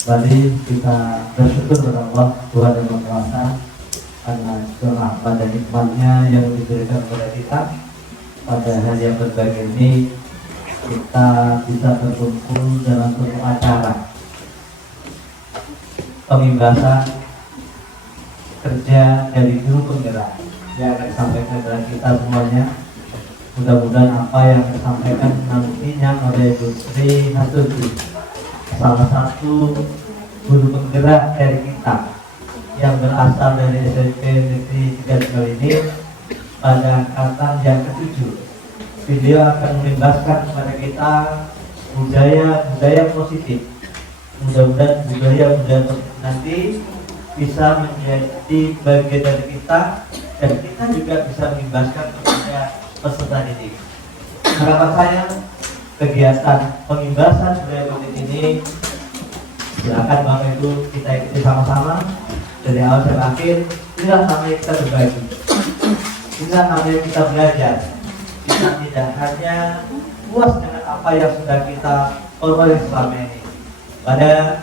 Mari kita bersyukur kepada Allah Tuhan yang Maha Kuasa karena rahmat dan nikmatnya yang diberikan kepada kita pada hari yang berbahagia ini. Kita bisa berkumpul dalam suatu acara pembebasan kerja dari guru penggerak yang akan disampaikan kepada kita semuanya. Mudah-mudahan apa yang disampaikan nantinya oleh Bu Sri Hasuti, salah satu guru penggerak dari kita yang berasal dari SMP Negeri 3 ini pada angkatan yang ke-7. Beliau akan membebaskan kepada kita budaya positif. Mudah-mudahan budaya nanti bisa menjadi bagian dari kita dan kita juga bisa membebaskan kepada peserta didik. Harapan saya kegiatan pembebasan budaya positif ini silakan Bapak Ibu kita ikuti sama-sama dari awal sampai akhir. Inilah namanya kita berbagi, inilah namanya kita belajar. Kita tidak hanya puas dengan apa yang sudah kita peroleh selama ini. Pada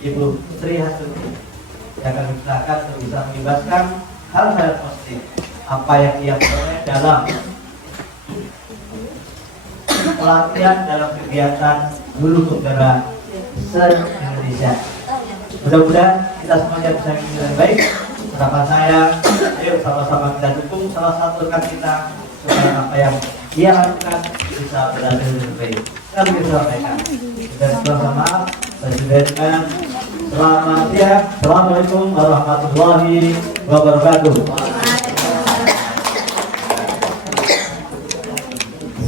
Ibu Sri Hasuti yang akan dipersilakan untuk bisa membebaskan hal-hal positif apa yang ia peroleh dalam pelatihan dalam kegiatan guru penggerak se-Indonesia. Mudah-mudahan kita semuanya bisa mengikuti dengan baik. Harapan saya, ayo sama-sama kita dukung salah satu rekan kita supaya apa yang dia lakukan bisa berhasil dengan baik. Kita bisa sampaikan. Dan setelah maaf, saya sudah selamat siang. Assalamualaikum warahmatullahi wabarakatuh.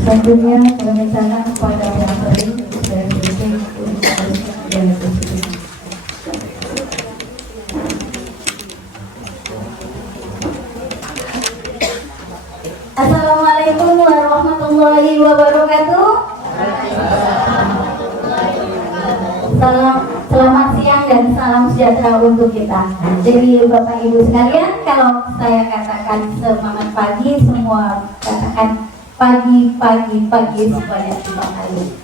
Selanjutnya permintaan kepada pemateri saya berikan dan Assalamualaikum warahmatullahi wabarakatuh. Selamat siang dan salam sejahtera untuk kita. Jadi Bapak Ibu sekalian, kalau saya katakan semangat pagi, semua katakan pagi sebanyak 5 kali.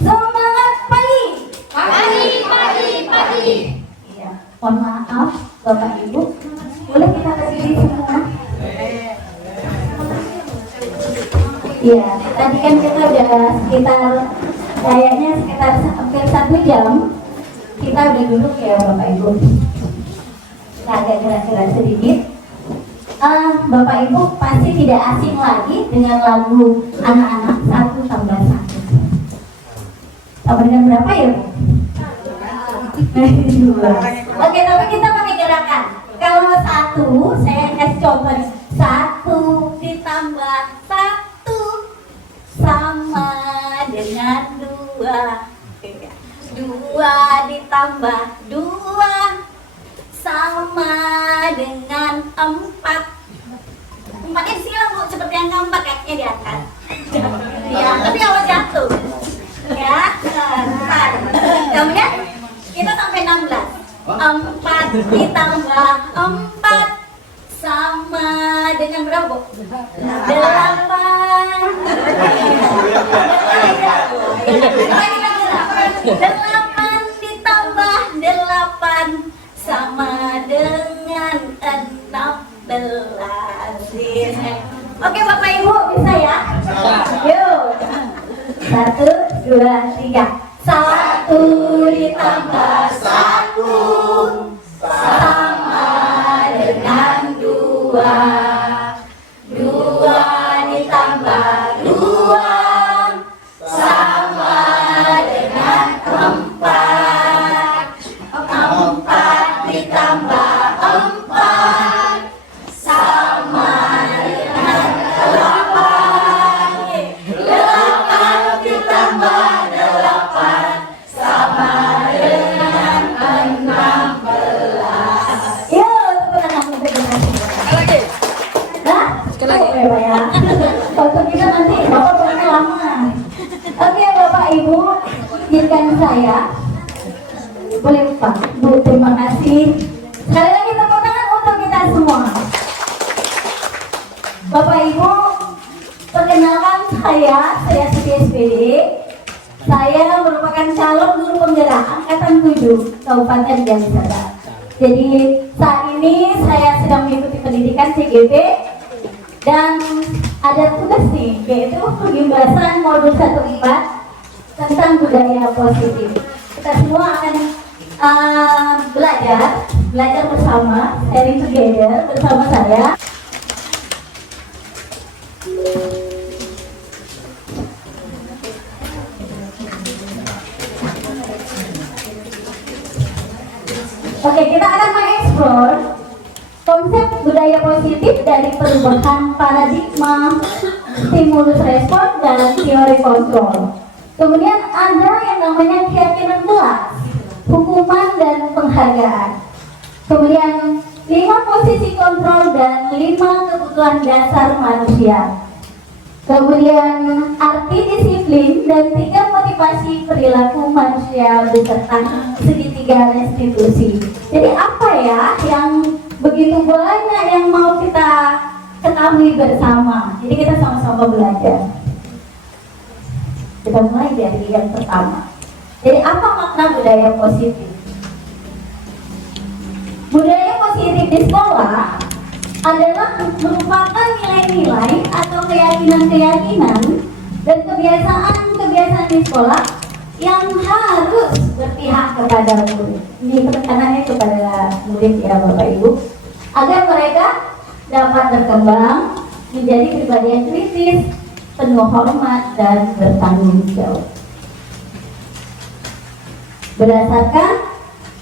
Semangat pagi. Iya, mohon maaf Bapak Ibu, boleh kita berdiri semua? Iya, tadi kan kita udah kayaknya sekitar hampir 1 jam kita udah duduk ya Bapak Ibu. Kita agak gerak-gerak sedikit. Bapak Ibu pasti tidak asing lagi dengan lagu anak-anak 1 tambah 1. Sama dengan berapa ya? 2. Oke, tapi kita pakai gerakan. Kalau 1, saya kasih contoh. 1 ditambah 1 sama dengan 2. 2 ditambah 2 sama dengan 4. 4 ini silang Bu, seperti yang keempat kakinya diangkat. Ya, tapi awal jatuh. Ya, 4. Kemudian kita sampai 16. 4 ditambah 4 sama dengan berapa Bu? 8. 8 ditambah 8 sama dengan 16. Oke Bapak Ibu, bisa ya? Yuk. 1, 2, 3. 1 ditambah 1 sama dengan 2. 2 ditambah 2 sama dengan 4. 4 ditambah 4 sama dengan 8. 8 ditambah 8 sama dengan 16. Yuk, tepuk tangan untuk lagi. Nah, sekali lagi ya. Foto kita nanti Bapak boleh lama. Oke Bapak Ibu, izinkan saya. Boleh Pak, Bu, terima kasih. Sekali lagi tepuk tangan untuk kita semua. Bapak Ibu, perkenalkan saya Sri SPD. Saya merupakan calon guru penggerak Kabupaten Deli-Serdang. Jadi saat ini saya sedang mengikuti pendidikan CGP dan ada tugas nih, yaitu pembahasan modul 14 tentang budaya positif. Kita semua akan belajar bersama, sharing together bersama saya. Oke, kita akan mengeksplor konsep budaya positif dari perubahan paradigma, stimulus respon, dan teori kontrol. Kemudian ada yang namanya keyakinan kelas, hukuman dan penghargaan. Kemudian 5 posisi kontrol dan 5 kebutuhan dasar manusia. Kemudian arti disiplin dan 3 motivasi perilaku manusia beserta segitiga restitusi. Jadi apa ya yang begitu banyak yang mau kita ketahui bersama. Jadi kita sama-sama belajar. Kita mulai dari yang pertama. Jadi apa makna budaya positif? Budaya positif di sekolah adalah merupakan nilai-nilai atau keyakinan-keyakinan dan kebiasaan-kebiasaan di sekolah yang harus berpihak kepada murid. Ini penekanannya kepada murid ya Bapak Ibu, agar mereka dapat berkembang menjadi pribadi yang kritis, penuh hormat dan bertanggung jawab. Berdasarkan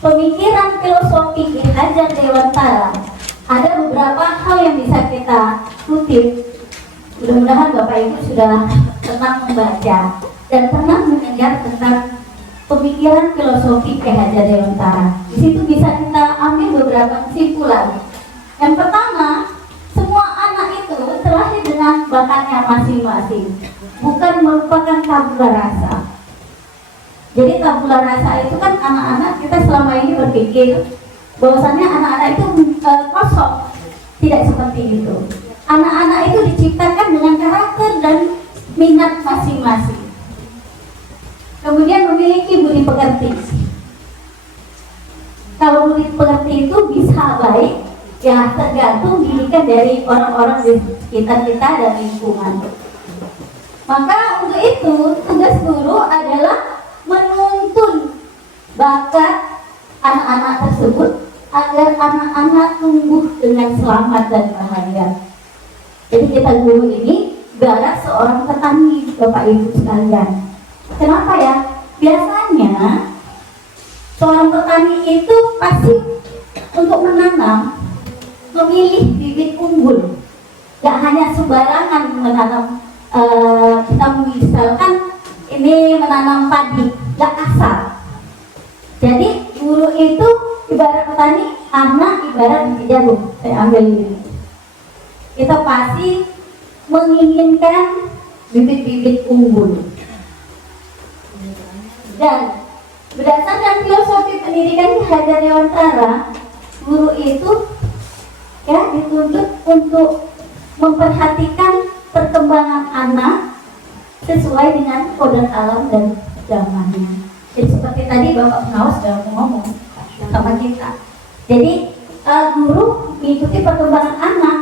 pemikiran filosofi Ki Hajar Dewantara, ada beberapa hal yang bisa kita kutip. Mudah-mudahan Bapak Ibu sudah pernah membaca dan pernah mendengar tentang pemikiran filosofi Ki Hajar Dewantara. Di situ bisa kita ambil beberapa kesimpulan. Yang pertama, semua anak itu terlahir dengan bakatnya masing-masing, bukan merupakan tabula rasa. Jadi tabula rasa itu kan anak-anak kita selama ini berpikir bahwasannya anak-anak itu kosong. Tidak seperti itu. Anak-anak itu diciptakan dengan karakter dan minat masing-masing. Kemudian memiliki budi pekerti. Kalau budi pekerti itu bisa baik, ya tergantung didikan dari orang-orang di sekitar kita dan lingkungan. Maka untuk itu tugas guru adalah menuntun bakat anak-anak tersebut agar anak-anak tumbuh dengan selamat dan bahagia. Jadi kita guru ini ibarat seorang petani, Bapak Ibu sekalian. Kenapa ya? Biasanya seorang petani itu pasti untuk menanam memilih bibit unggul. Gak hanya sembarangan menanam. Kita misalkan ini menanam padi, gak asal. Jadi guru itu ibarat petani, anak ibarat biji jagung. Saya ambil ini. Kita pasti menginginkan bibit-bibit unggul. Dan berdasarkan filosofi pendidikan Ki Hajar Dewantara, guru itu ya dituntut untuk memperhatikan perkembangan anak sesuai dengan kodrat alam dan zamannya. Jadi seperti tadi Bapak Pengawas sudah ngomong sama kita. Jadi guru mengikuti perkembangan anak,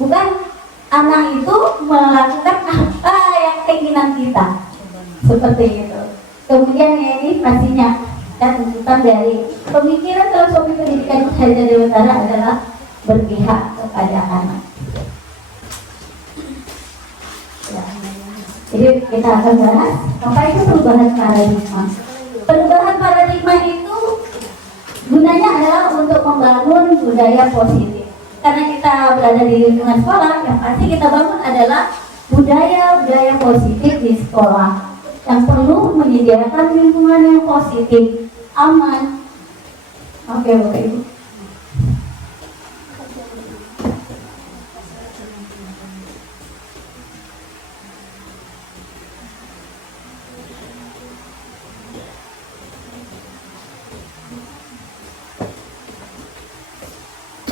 bukan anak itu melakukan apa yang keinginan kita. Seperti itu. Kemudian ini pastinya dan tuntutan dari pemikiran filosofi pendidikan Ki Hajar Dewantara adalah berpihak kepada anak. Ya. Jadi kita akan bahas apa itu perubahan paradigma. Perubahan paradigma itu gunanya adalah untuk membangun budaya positif. Karena kita berada di lingkungan sekolah, yang pasti kita bangun adalah budaya-budaya positif di sekolah yang perlu menyediakan lingkungan yang positif, aman. Oke, Bapak Ibu.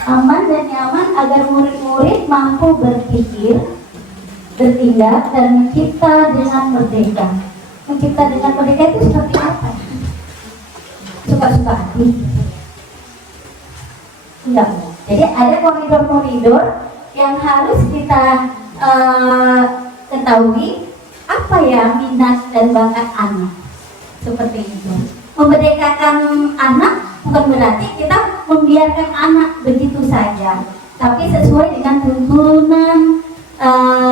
Aman dan nyaman agar murid-murid mampu berpikir, bertindak, dan mencipta dengan merdeka. Mencipta dengan merdeka itu seperti apa? suka-suka hati. Enggak. Jadi ada koridor-koridor yang harus kita ketahui apa ya minat dan bakat anak. Seperti itu. Memerdekakan anak bukan berarti kita membiarkan anak begitu saja, tapi sesuai dengan tuntunan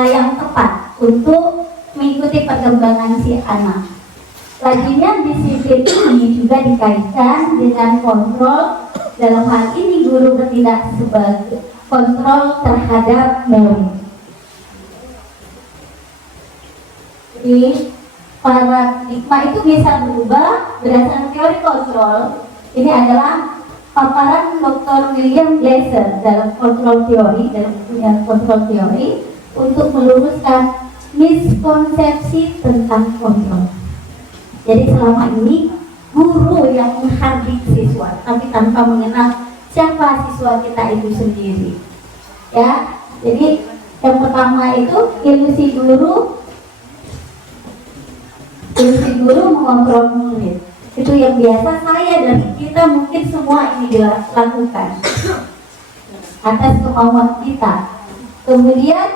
yang tepat untuk mengikuti perkembangan si anak. Laginya disiplin ini juga dikaitkan dengan kontrol. Dalam hal ini guru bertindak sebagai kontrol terhadap murid. Jadi paradigma itu bisa berubah berdasarkan teori kontrol. Ini adalah paparan Dr. William Glasser dalam kontrol teori, dalam bukunya kontrol teori, untuk meluruskan miskonsepsi tentang kontrol. Jadi selama ini guru yang menghardik siswa, tapi tanpa mengenal siapa siswa kita itu sendiri. Ya, jadi yang pertama itu ilusi guru mengontrol murid. Itu yang biasa saya dan kita mungkin semua ini dilakukan atas kemauan kita. Kemudian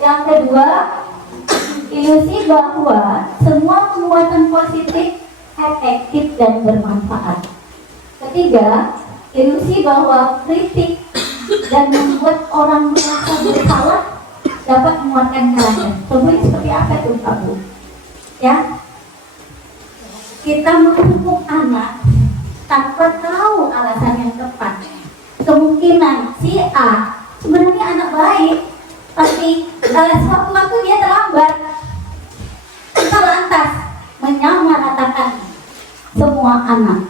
yang kedua, ilusi bahwa semua penguatan positif efektif dan bermanfaat. Ketiga, ilusi bahwa kritik dan membuat orang merasa bersalah dapat menguatkan karakter. Contohnya seperti apa itu Pak Bu? Ya, kita menghukum anak tanpa tahu alasan yang tepat. Kemungkinan si A sebenarnya anak baik, tapi suatu waktu dia terlambat. Kita lantas menyamaratakan semua anak,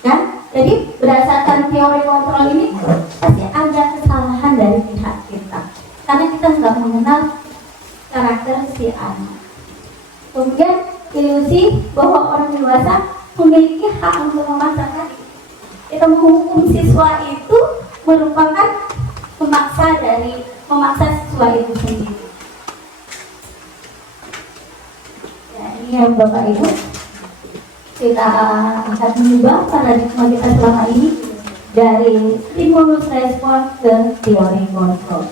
kan? Jadi berdasarkan teori kontrol ini pasti ada kesalahan dari pihak kita, karena kita nggak mengenal karakter si anak. Kemudian ilusi bahwa orang dewasa memiliki hak untuk memaksa hati. Kita menghukum siswa itu merupakan memaksa siswa itu sendiri. Ya, ini yang Bapak Ibu, kita akan mengubah paradigma kita selama ini dari stimulus respon ke teori kontrol.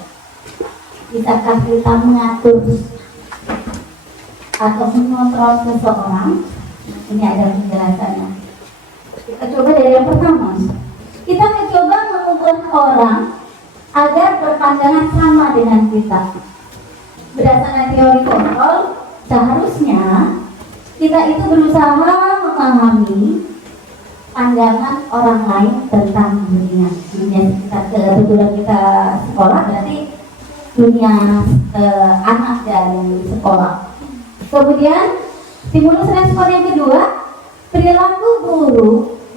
Bisakah kita mengatur atau mengontrol seseorang? Ini ada penjelasannya. Kita coba dari yang pertama. Kita mencoba mengubah orang agar berpandangan sama dengan kita. Berdasarkan teori kontrol, seharusnya kita itu berusaha memahami pandangan orang lain tentang dunia sekitar. Kebetulan kita sekolah, berarti dunia anak dari sekolah. Kemudian stimulus respon yang kedua, perilaku guru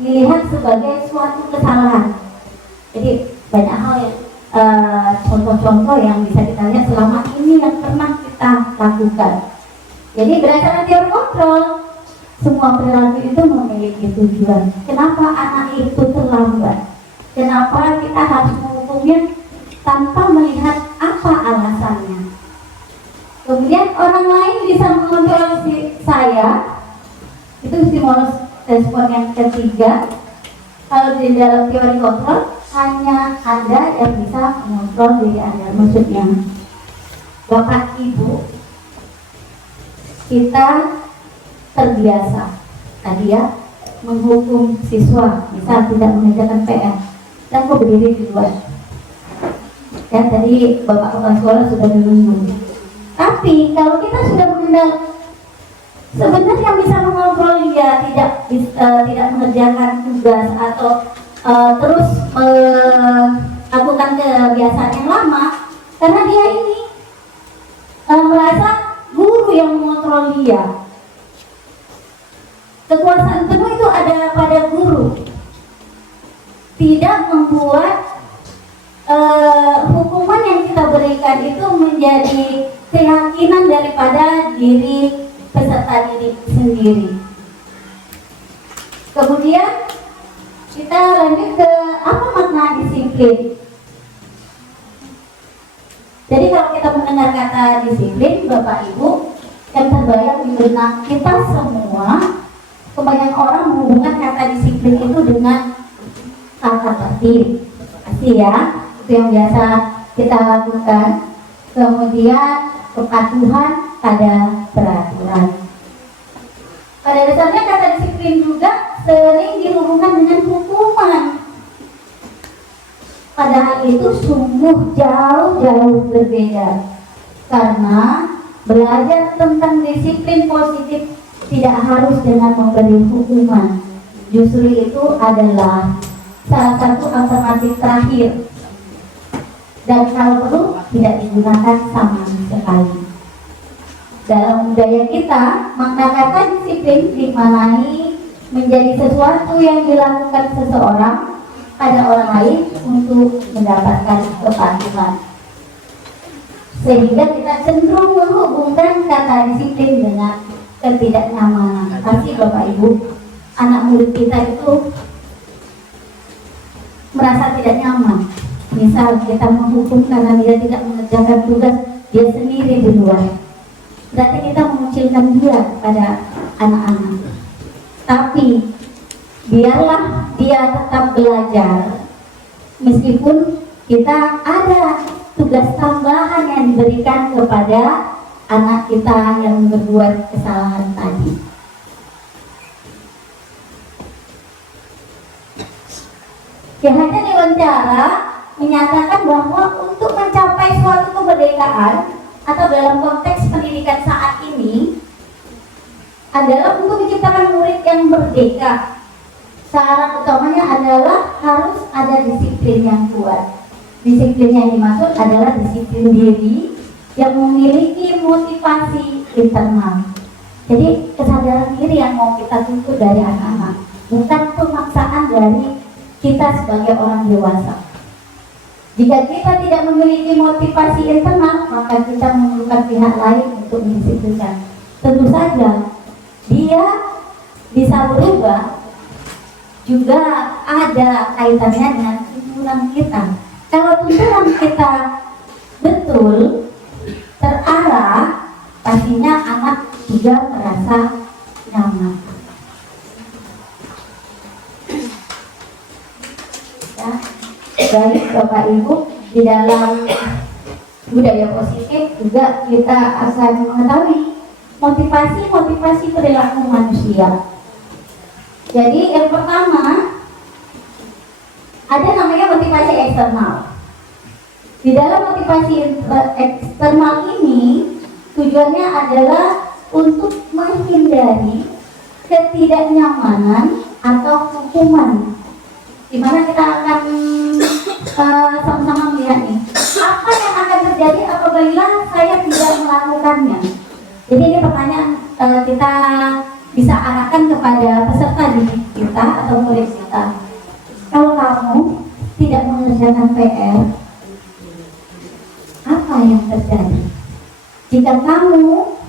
dilihat sebagai suatu kesalahan. Jadi banyak hal yang contoh-contoh yang bisa kita lihat selama ini yang pernah kita lakukan. Jadi berdasarkan teori kontrol, semua perilaku itu memiliki tujuan. Kenapa anak itu terlambat? Kenapa kita harus menghukumnya tanpa melihat apa alasannya? Kemudian orang lain bisa mengontrol saya. Itu stimulus respon yang ketiga. Kalau di dalam teori kontrol, hanya Anda yang bisa mengontrol diri Anda. Maksudnya, Bapak Ibu, kita terbiasa tadi ya menghukum siswa, misal tidak mengerjakan PR, dan kok berdiri di luar. Ya, tadi Bapak Kepala Sekolah sudah menunggu. Tapi kalau kita sudah mengenal sebenarnya yang bisa mengontrol dia tidak mengerjakan tugas atau terus melakukan kebiasaan yang lama, karena dia ini merasa guru yang mengontrol dia. Kekuasaan penuh itu ada pada guru, tidak membuat hukuman yang kita berikan itu menjadi keyakinan daripada diri peserta didik sendiri. Kemudian kita lanjut ke apa makna disiplin. Jadi kalau kita mendengar kata disiplin, Bapak Ibu, yang terbayang di benak kita semua, kebanyakan orang menghubungkan kata disiplin itu dengan tata tertib, pasti ya, itu yang biasa kita lakukan. Kemudian kepatuhan pada peraturan. Pada dasarnya kata disiplin juga sering dihubungkan dengan hukuman. Padahal itu sungguh jauh-jauh berbeda. Karena belajar tentang disiplin positif tidak harus dengan memberi hukuman. Justru itu adalah salah satu alternatif terakhir. Dan kalau perlu tidak digunakan sama sekali. Dalam budaya kita, makna kata disiplin dimaknai menjadi sesuatu yang dilakukan seseorang pada orang lain untuk mendapatkan kepatuhan. Sehingga kita cenderung menghubungkan kata disiplin dengan ketidaknyamanan. Pasti Bapak Ibu, anak murid kita itu merasa tidak nyaman. Misal kita menghukum karena dia tidak mengerjakan tugas dia sendiri di luar, berarti kita mengucilkan dia pada anak-anak. Tapi biarlah dia tetap belajar, meskipun kita ada tugas tambahan yang diberikan kepada anak kita yang berbuat kesalahan tadi. Hanya diwawancara menyatakan bahwa untuk mencapai suatu kemerdekaan atau dalam konteks pendidikan saat ini adalah untuk menciptakan murid yang merdeka. Syarat utamanya adalah harus ada disiplin yang kuat. Disiplin yang dimaksud adalah disiplin diri yang memiliki motivasi internal. Jadi kesadaran diri yang mau kita tuntut dari anak-anak, bukan pemaksaan dari kita sebagai orang dewasa. Jika kita tidak memiliki motivasi internal, maka kita memerlukan pihak lain untuk mendisiplinkan. Tentu saja dia bisa berubah, juga ada kaitannya dengan tuntunan kita. Kalau tuntunan kita betul terarah, pastinya anak juga merasa nyaman. Ya. Baik Bapak Ibu, di dalam budaya positif juga kita akan mengetahui motivasi perilaku manusia. Jadi yang pertama ada namanya motivasi eksternal. Di dalam motivasi eksternal ini tujuannya adalah untuk menghindari ketidaknyamanan atau hukuman. Di mana kita akan sama-sama melihat nih, apa yang akan terjadi apabila saya tidak melakukannya. Jadi ini pertanyaan kita bisa arahkan kepada peserta didik kita atau murid kita. Kalau kamu tidak mengerjakan PR, apa yang terjadi? Jika kamu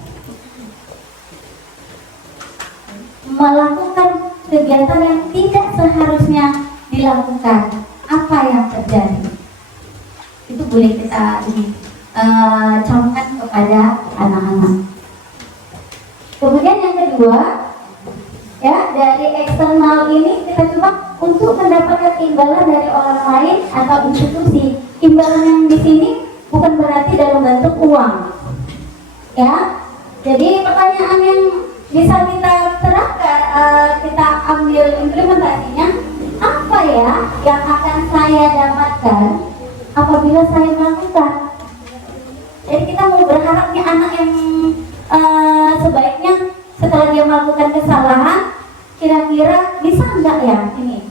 melakukan kegiatan yang tidak seharusnya dilakukan, apa yang terjadi? Itu boleh kita camkan kepada anak-anak. Kemudian yang kedua, ya, dari eksternal ini kita coba untuk mendapatkan imbalan dari orang lain atau institusi. Imbalan yang di sini bukan berarti dalam bentuk uang, ya. Jadi pertanyaan yang bisa kita terapkan, kita ambil implementasinya, apa ya yang akan saya dapatkan apabila saya melakukan? Jadi kita mau berharap nih anak yang sebaiknya setelah dia melakukan kesalahan, kira-kira bisa enggak ya ini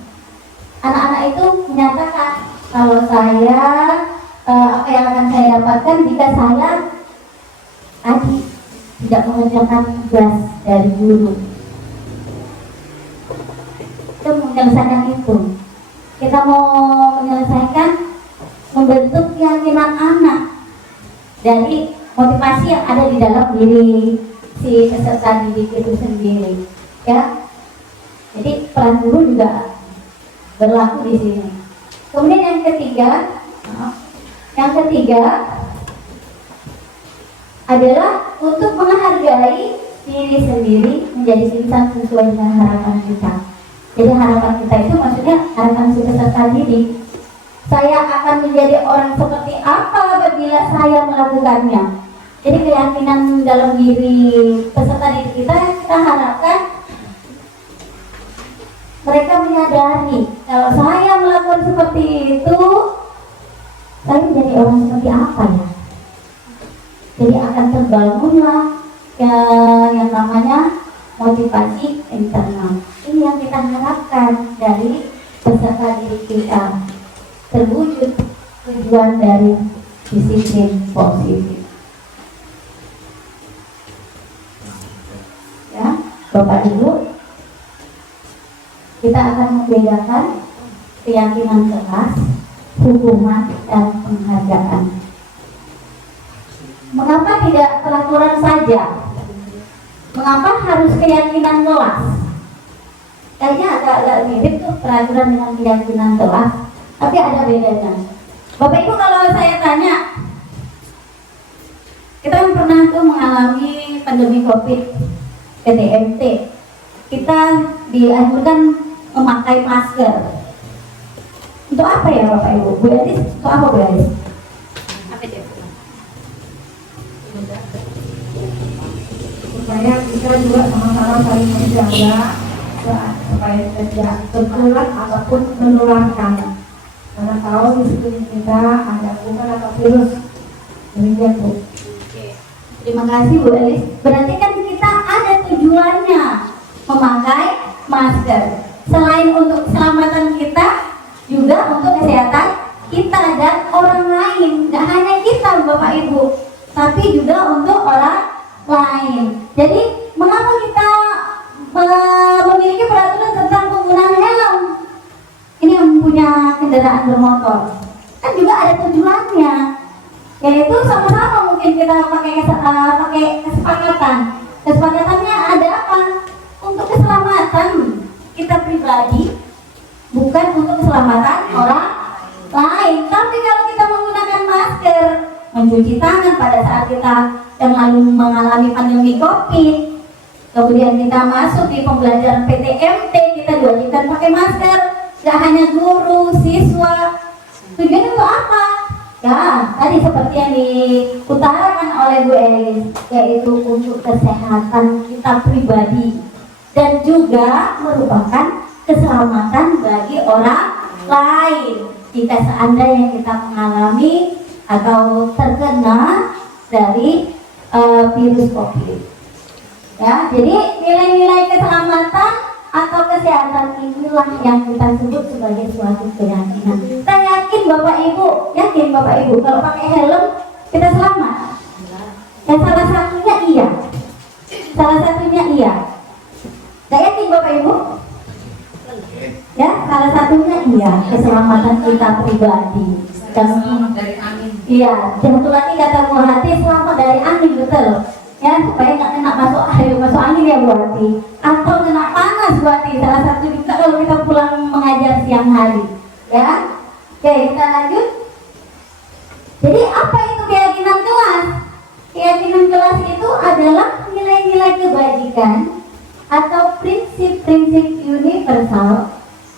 anak-anak itu menyatakan kalau saya apa yang akan saya dapatkan jika saya tadi tidak mengerjakan tugas dari guru. Kita menyelesaikan itu, kita mau menyelesaikan, membentuk keyakinan anak dari motivasi yang ada di dalam diri si peserta didik itu sendiri, ya. Jadi peran guru juga berlaku di sini. Kemudian yang ketiga adalah untuk menghargai diri sendiri menjadi insan sesuai dengan harapan kita. Jadi harapan kita itu maksudnya harapan si peserta didik. Saya akan menjadi orang seperti apa apabila saya melakukannya. Jadi keyakinan dalam diri peserta didik kita harapkan mereka menyadari kalau saya melakukan seperti itu, saya menjadi orang seperti apa ya. Jadi akan terbangunlah yang namanya motivasi internal. Ini yang kita harapkan dari peserta didik kita, terwujud tujuan dari disiplin positif. Ya, Bapak Ibu, kita akan membedakan keyakinan keras, hukuman, dan penghargaan. Mengapa tidak peraturan saja? Mengapa harus keyakinan kelas? Kayaknya agak-agak mirip tuh peraturan dengan keyakinan kelas, tapi ada bedanya. Bapak Ibu, kalau saya tanya, kita kan pernah tuh mengalami pandemi COVID, PTMT. Kita dianjurkan memakai masker. Untuk apa ya Bapak Ibu? Bu Elis, untuk apa Bu Elis? Apa dia? Supaya kita juga sama-sama saling menjaga supaya tidak tertular ataupun menularkan. Karena tahu di sekeliling kita ada kuman atau virus. Demikian Bu. Terima kasih Bu Elis. Berarti kan kita ada tujuannya memakai masker. Selain untuk keselamatan kita, juga untuk kesehatan kita dan orang lain. Tidak hanya kita Bapak Ibu, tapi juga untuk orang lain. Jadi mengapa kita memiliki peraturan tentang penggunaan helm? Ini yang punya kendaraan bermotor kan juga ada tujuannya, yaitu sama-sama mungkin kita pakai kesepakatan. Kesepakatannya ada apa? Untuk keselamatan kita pribadi, bukan untuk keselamatan orang lain. Tapi kalau kita menggunakan masker, mencuci tangan pada saat kita mengalami pandemi COVID, kemudian kita masuk di pembelajaran PTMT, kita diwajibkan pakai masker. Gak hanya guru, siswa. Tujuannya untuk apa? Ya, tadi seperti yang diutarakan oleh Bu Elis, yaitu untuk kesehatan kita pribadi dan juga merupakan keselamatan bagi orang lain jika seandainya kita mengalami atau terkena dari virus COVID. Ya, jadi nilai-nilai keselamatan atau kesehatan inilah yang kita sebut sebagai suatu keyakinan. Kita yakin Bapak Ibu, kalau pakai helm kita selamat. Dan salah satunya iya. Saya yakin Bapak Ibu? Ya, salah satunya iya, keselamatan kita pribadi. Dan dari angin. iya, satu lagi kata Bu Hati, selamat dari angin, betul. Ya, supaya nggak kena masuk angin ya Bu Hati, atau kena panas Bu Hati. Salah satu juga kalau kita pulang mengajar siang hari. Ya, oke kita lanjut. Jadi apa itu keyakinan kelas? Keyakinan kelas itu adalah nilai-nilai kebajikan atau prinsip-prinsip universal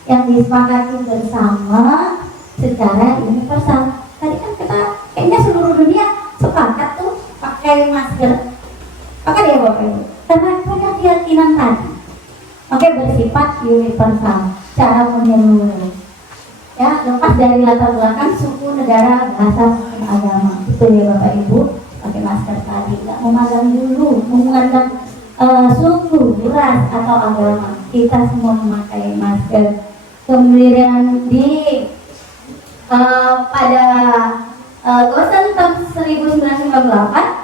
yang disepakati bersama secara universal. Tadi kan kita kayaknya seluruh dunia sepakat tuh pakai masker. Pakai ya Bapak Ibu. Karena punya keyakinan tadi. Oke, bersifat universal, cara menyeluruh. Ya, lepas dari latar belakang suku, negara, bahasa, agama. Itu ya Bapak Ibu. Pakai masker tadi, nggak memandang dulu, memandang suku, ras atau agama. Kita semua memakai masker. Kemudian pada Gosen tahun 1998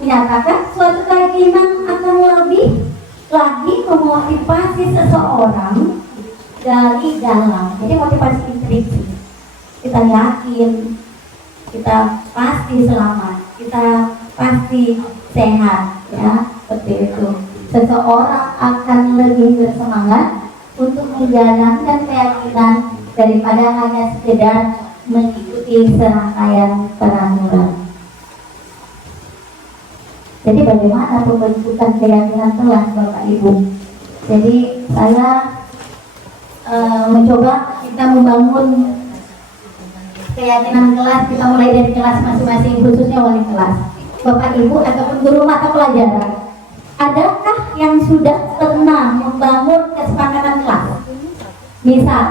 menyatakan suatu keyakinan akan lebih lagi memotivasi seseorang dari dalam. Jadi motivasi intrinsik. Kita yakin, kita pasti selamat, kita pasti sehat, ya seperti itu. Seseorang akan lebih bersemangat untuk menjalankan keyakinan daripada hanya sekedar mengikuti serangkaian peraturan. Jadi bagaimana pembentukan keyakinan kelas Bapak Ibu? Jadi saya mencoba kita membangun keyakinan kelas. Kita mulai dari kelas masing-masing, khususnya wali kelas, Bapak Ibu ataupun guru mata pelajaran. Adakah yang sudah pernah membangun kesepakatan kelas? Misal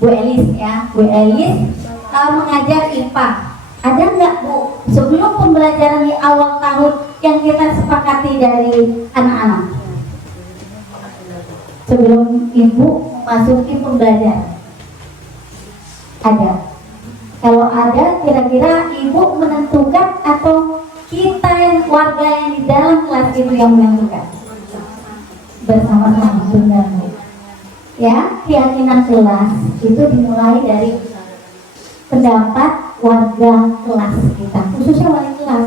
Bu Elis ya, Bu Elis mengajar IPA. Ada nggak Bu, sebelum pembelajaran di awal tahun yang kita sepakati dari anak-anak? Sebelum Ibu masuki pembelajaran, ada? Kalau ada, kira-kira Ibu menentukan atau kita yang warga yang di dalam kelas itu yang menentukan? Bersama-sama, benar Bu. Ya, keyakinan kelas itu dimulai dari pendapat warga kelas kita, khususnya wali kelas.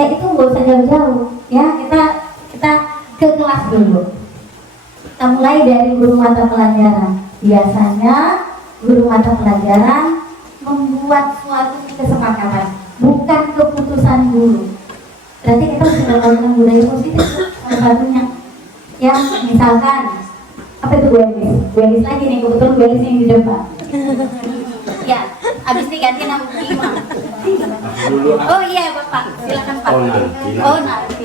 Itu nggak usah jauh-jauh, ya kita ke kelas dulu. Kita mulai dari guru mata pelajaran. Biasanya guru mata pelajaran membuat suatu kesepakatan, bukan keputusan guru. Berarti kita sudah melakukan budaya positif salah satunya. Ya, misalkan apa itu Bu Elis lagi nih, kebetulan Bu Elis yang di depan. Ya, habis ini ganti nama Bu Imam. Oh iya Bapak, silakan Pak. Oh nanti.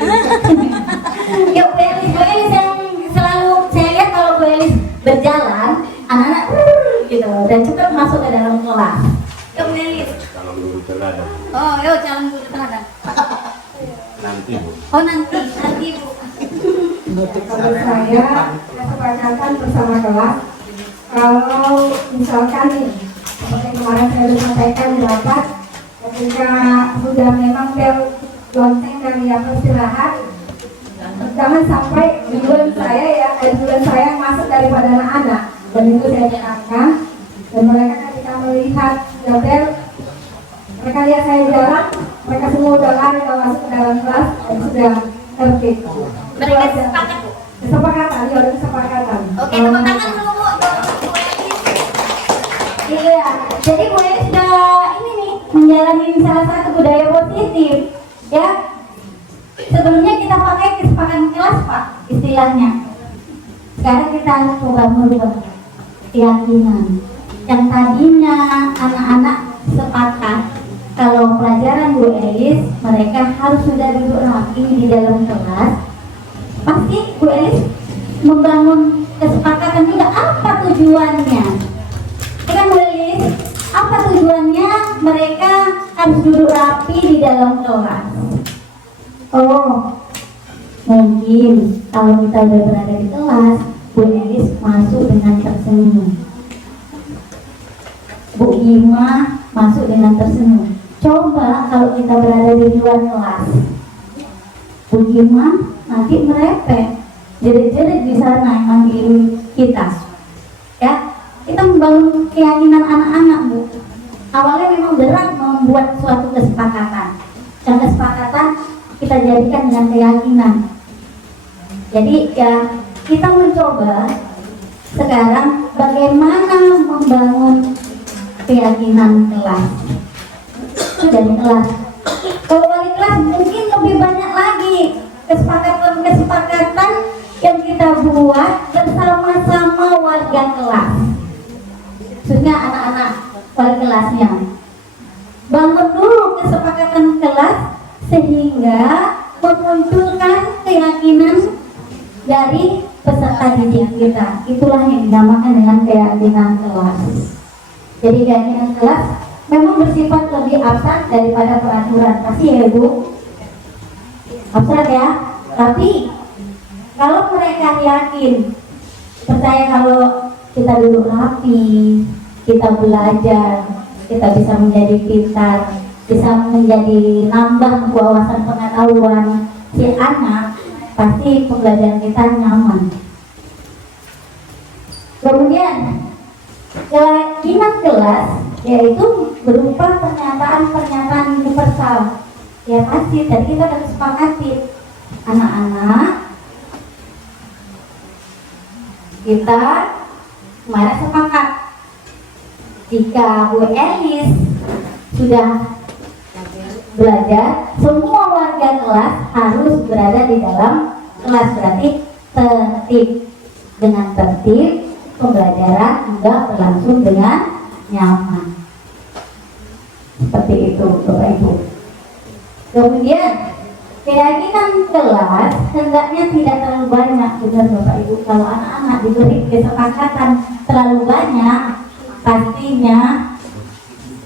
Ya Bu Elis yang selalu saya lihat kalau Bu Elis berjalan, anak-anak gitu dan cepat masuk ke dalam kelas. Ya Bu Elis. Calon guru teladan. Oh, yuk calon guru teladan. Nanti Bu. Oh nanti Bu. Kalau saya kesepakatan bersama kelas, kalau misalkan nih, seperti kemarin saya sudah sampaikan di rapat, ketika sudah memang bel lonceng dari yang istirahat, jangan sampai duluan saya masuk daripada anak-anak, dan itu saya tekankan. Dan mereka ketika melihat bel, mereka lihat saya jalan, mereka semua udah lari masuk ke dalam kelas dan sudah tertib. Mereka sepakat. Kesepakatan, ya ada kesepakatan. Oke, tepuk tangan dulu Bu. Iya, jadi Bu Elis sudah ini nih menjalani salah satu budaya positif, ya. Sebelumnya kita pakai kesepakatan kelas Pak, istilahnya. Sekarang kita harus coba merubah keyakinan. Yang tadinya anak-anak sepakat kalau pelajaran Bu Elis mereka harus sudah duduk rapi di dalam kelas. Pasti Bu Elis membangun kesepakatan juga. Apa tujuannya? Ya kan Bu Elis? Apa tujuannya mereka harus duduk rapi di dalam kelas? Oh, mungkin kalau kita udah berada di kelas, Bu Elis masuk dengan tersenyum, Bu Ima masuk dengan tersenyum. Coba kalau kita berada di luar kelas, Bu Ima nanti merepet, jerit-jerit di sana yang manggil kita. Ya, kita membangun keyakinan anak-anak Bu. Awalnya memang berat membuat suatu kesepakatan, dan kesepakatan kita jadikan dengan keyakinan. Jadi ya kita mencoba sekarang bagaimana membangun keyakinan kelas. Itu dari kelas. Kalau wali kelas mungkin lebih banyak lagi kesepakatan yang kita buat bersama-sama warga kelas, khususnya anak-anak wali kelasnya. Bangun dulu kesepakatan kelas sehingga memunculkan keyakinan dari peserta didik kita. Itulah yang dinamakan dengan keyakinan kelas. Jadi keyakinan kelas memang bersifat lebih abstrak daripada peraturan, pasti ya Bu. Abstrak ya, tapi kalau mereka yakin, percaya kalau kita duduk rapi, kita belajar, kita bisa menjadi pintar, bisa menjadi nambah wawasan pengetahuan si anak, pasti pembelajaran kita nyaman. Kemudian keyakinan kelas yaitu berupa pernyataan-pernyataan universal. Ya pasti tadi kita harus sepakati anak-anak kita kemarin sepakat jika Bu Elis sudah belajar, semua warga kelas harus berada di dalam kelas, berarti tertib. dengan tertib, pembelajaran juga berlangsung dengan nyaman. Seperti itu Bapak Ibu. Kemudian keyakinan kelas hendaknya tidak terlalu banyak, benar Bapak Ibu. Kalau anak-anak diberi kesepakatan terlalu banyak, pastinya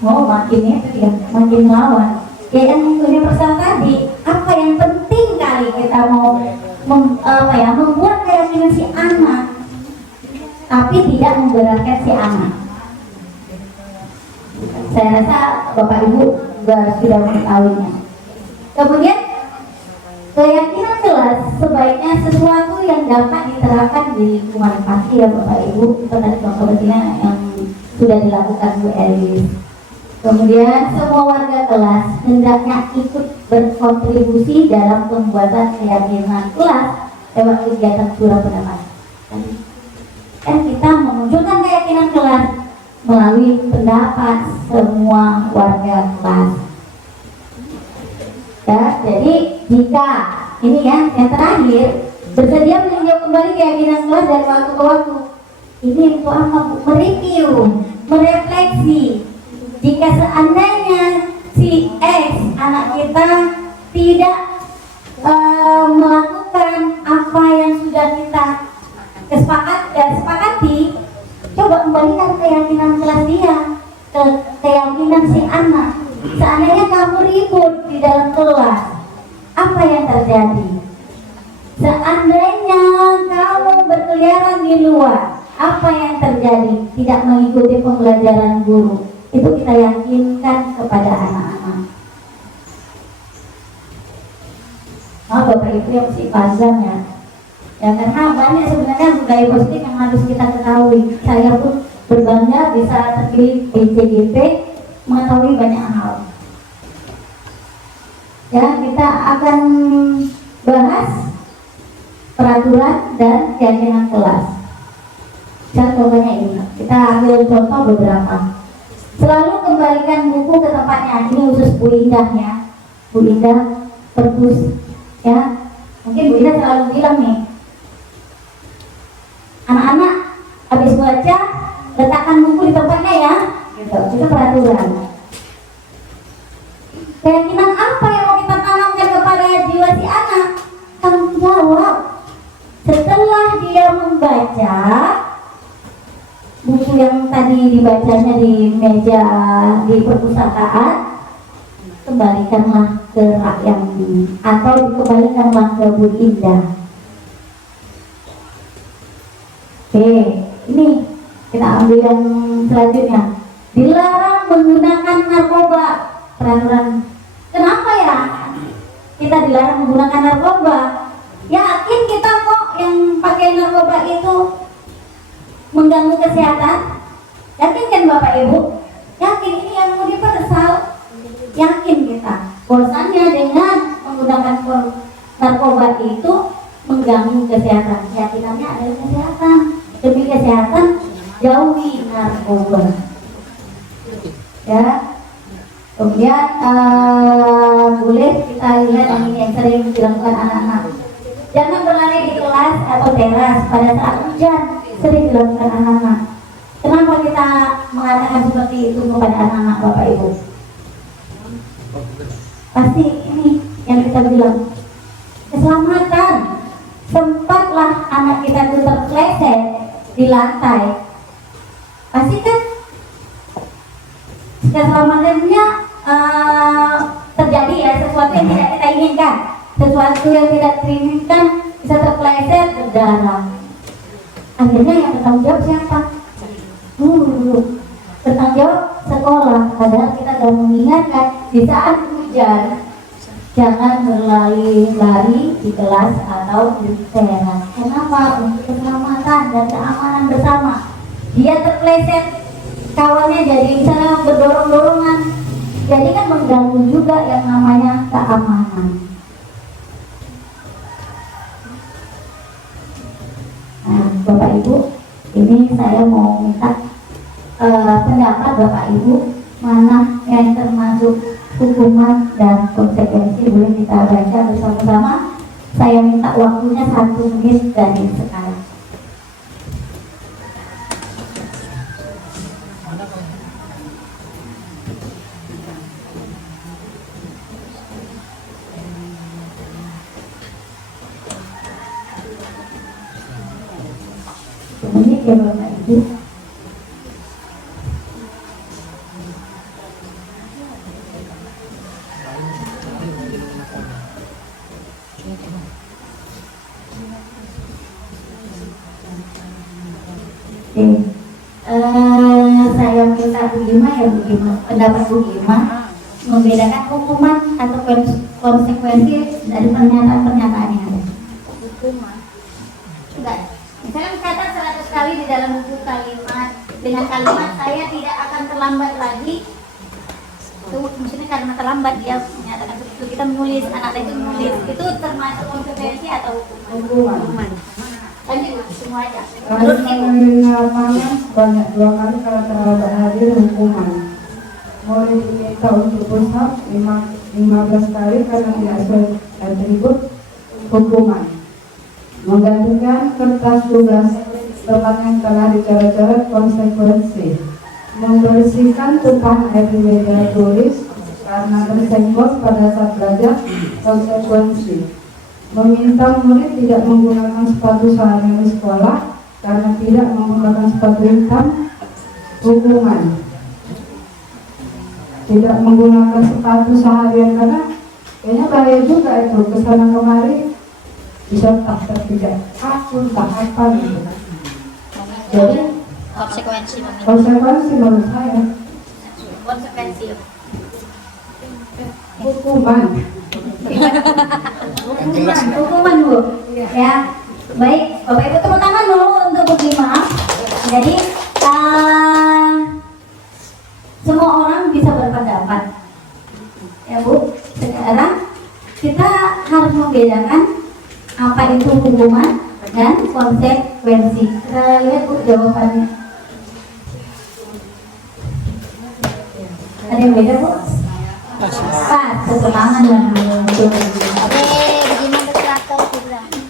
makin itu ya, makin lawan. Ya yang universal tadi, apa yang penting kali kita mau membuat keyakinan si anak, tapi tidak memberatkan si anak. Saya rasa Bapak Ibu sudah mengetahuinya. Kemudian keyakinan kelas sebaiknya sesuatu yang dapat diterapkan di komunikasi ya Bapak Ibu. Itu tadi contohnya yang sudah dilakukan Bu Elis. Kemudian semua warga kelas hendaknya ikut berkontribusi dalam pembuatan keyakinan kelas lewat kegiatan surah pendapat. Kan kita memunculkan keyakinan kelas melalui pendapat semua warga kelas. Ya, jadi jika ini ya yang terakhir bersedia meninjau kembali keyakinan kelas dari waktu ke waktu. Ini untuk apa? Mereview, merefleksi. Jika seandainya si X anak kita tidak melakukan apa yang sudah kita sepakati, coba kembalikan keyakinan kelas dia, keyakinan si anak. Seandainya kamu ribut di dalam kelas, apa yang terjadi? Seandainya kamu berkeliaran di luar, apa yang terjadi? Tidak mengikuti pembelajaran guru. Itu kita yakinkan kepada anak-anak. Bapak Ibu yang masih panjang ya. Ya karena banyak sebenarnya budaya positif yang harus kita ketahui. Saya pun berbangga bisa terpilih di CGP, mengetahui banyak hal. Ya, kita akan bahas peraturan dan keyakinan kelas. Contohnya ini, kita ambil contoh beberapa. Selalu kembalikan buku ke tempatnya. Ini khusus Bu Indah ya, Bu Indah perpus ya. Mungkin Bu Indah selalu bilang nih, anak-anak habis baca letakkan buku di tempatnya ya. Gitu. Itu peraturan. Keyakinan apa yang mau kita tanamkan kepada jiwa si anak? Tanggung jawab. Setelah dia membaca buku yang tadi dibacanya di meja di perpustakaan, kembalikanlah ke rak yang di atau dikembalikanlah ke Bu Indah. Oke, ini kita ambil yang selanjutnya. Dilarang menggunakan narkoba. Peraturan. Kenapa ya kita dilarang menggunakan narkoba? Yakin kita kok yang pakai narkoba itu mengganggu kesehatan? Yakin kan Bapak Ibu? Yakin ini yang universal. Yakin kita bahwasannya dengan menggunakan narkoba itu mengganggu kesehatan. Keyakinannya adalah kesehatan. Demi kesehatan jauhi narkoba. Ya. Kemudian boleh kita lihat yang sering dilakukan anak-anak. Jangan berlari di kelas atau teras pada saat hujan, sering dilakukan anak-anak. Kenapa kita mengatakan seperti itu kepada anak-anak Bapak Ibu? Pasti ini yang kita bilang keselamatan. Sempatlah anak kita itu terpleset di lantai, pasti kan keselamatannya terjadi ya, sesuatu yang tidak kita inginkan, sesuatu yang tidak diinginkan bisa terpleset berdarah. Akhirnya yang bertanggung jawab siapa? Bertanggung jawab sekolah. Padahal kita sudah mengingatkan di saat hujan jangan berlari-lari di kelas atau di teras. Kenapa? Untuk keselamatan dan keamanan bersama. Dia terpleset, kawannya jadi misalnya berdorong-dorongan, jadi kan mengganggu juga yang namanya keamanan. Nah, Bapak Ibu, ini saya mau minta pendapat Bapak Ibu, mana yang termasuk hukuman dan konsekuensi. Boleh kita baca bersama-sama. Saya minta waktunya 1 menit dari sekarang. Sebenarnya ya Bapak Ibu. Saya minta Bu Gima ya Bu Gima, pendapat Bu Gima membedakan hukuman atau konsekuensi dari pernyataan-pernyataan yang ada. Hukuman enggak, misalnya kata 100 kali di dalam buku kalimat dengan kalimat saya tidak akan terlambat lagi, itu maksudnya karena terlambat dia menyatakan itu, kita menulis, anak itu menulis, itu termasuk konsekuensi atau hukuman? Lanjut semua aja Kalau menerima lapangan sebanyak 2 kali kalau terlambat hadir hukuman. Murid diminta untuk push-up 15 kali karena tidak sesuai atribut hukuman. Menggantikan kertas tugas tempat yang telah dicoret-coret konsekuensi. Membersihkan tumpahan air di meja tulis karena tersenggol pada saat belajar konsekuensi. Meminta murid tidak menggunakan sepatu seharian di sekolah karena tidak menggunakan sepatu hitam hukuman. Tidak menggunakan sepatu seharian karena kayaknya bahaya juga itu, kesana kemari bisa tak terpijak aku tak apa gitu. Jadi konsekuensi menurut saya konsekuensi hukuman. Hukuman Bu, ya. Baik, Bapak Ibu tepuk tangan dulu untuk Bu Gima. Jadi semua orang bisa berpendapat, ya Bu. Sekarang kita harus membedakan apa itu hukuman dan konsekuensi. Kita lihat Bu jawabannya. Ada yang beda Bu? Pas, semangat dan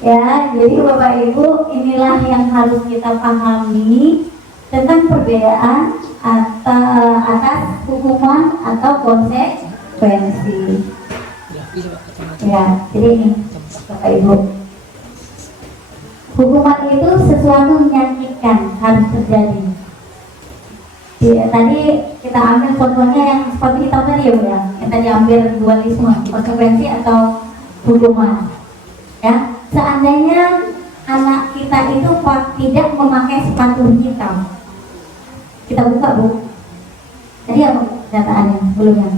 ya, jadi Bapak Ibu inilah yang harus kita pahami tentang perbedaan atas hukuman atau konsekuensi. Ya, jadi ini Bapak Ibu, hukuman itu sesuatu menyakitkan harus terjadi. Ya, tadi kita ambil contohnya yang seperti hitam tadi ya Bu ya, yang tadi ambil dualisme, konsekuensi atau hukuman. Ya, seandainya anak kita itu tidak memakai sepatu hitam, kita buka Bu. Tadi apa pernyataannya sebelumnya?